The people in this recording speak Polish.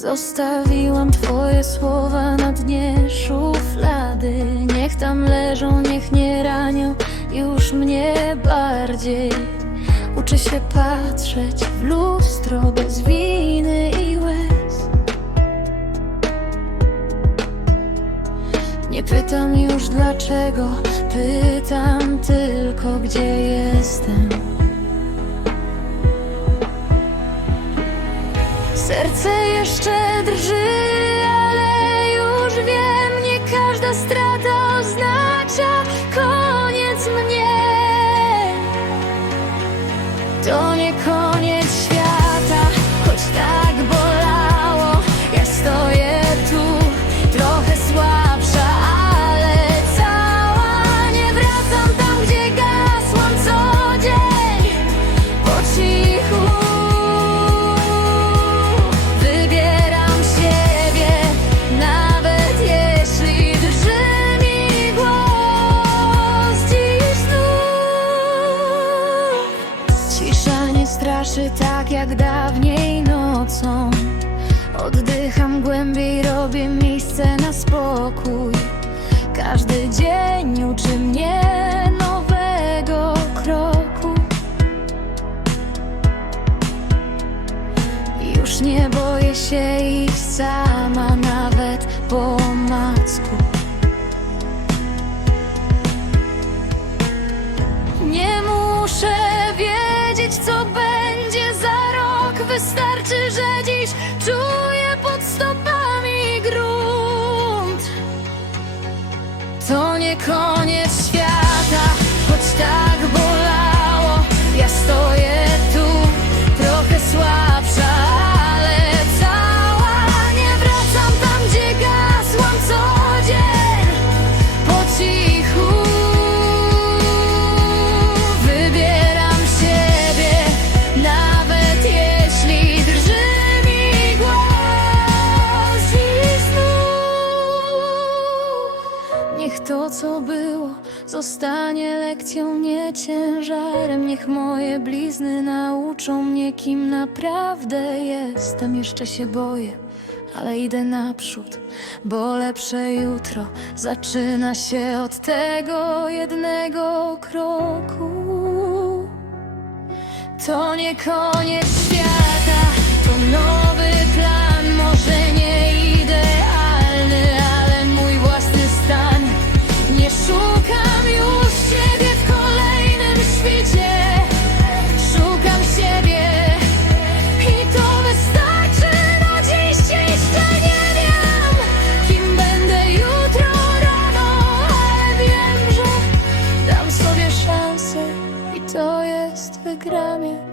Zostawiłam twoje słowa na dnie szuflady. Niech tam leżą, niech nie ranią już mnie bardziej. Uczę się patrzeć w lustro bez winy i łez. Nie pytam już dlaczego, pytam tylko gdzie straszy tak jak dawniej nocą. Oddycham głębiej, robię miejsce na spokój. Każdy dzień uczy mnie nowego kroku. Już nie boję się iść sama, nawet po omacku. Wystarczy, że dziś czuję pod stopami grunt. To nie koniec Niech to, co było, zostanie lekcją, nie ciężarem. Niech moje blizny nauczą mnie, kim naprawdę jestem. Jeszcze się boję, ale idę naprzód, bo lepsze jutro zaczyna się od tego jednego kroku. To nie koniec świata, to nowy килограмме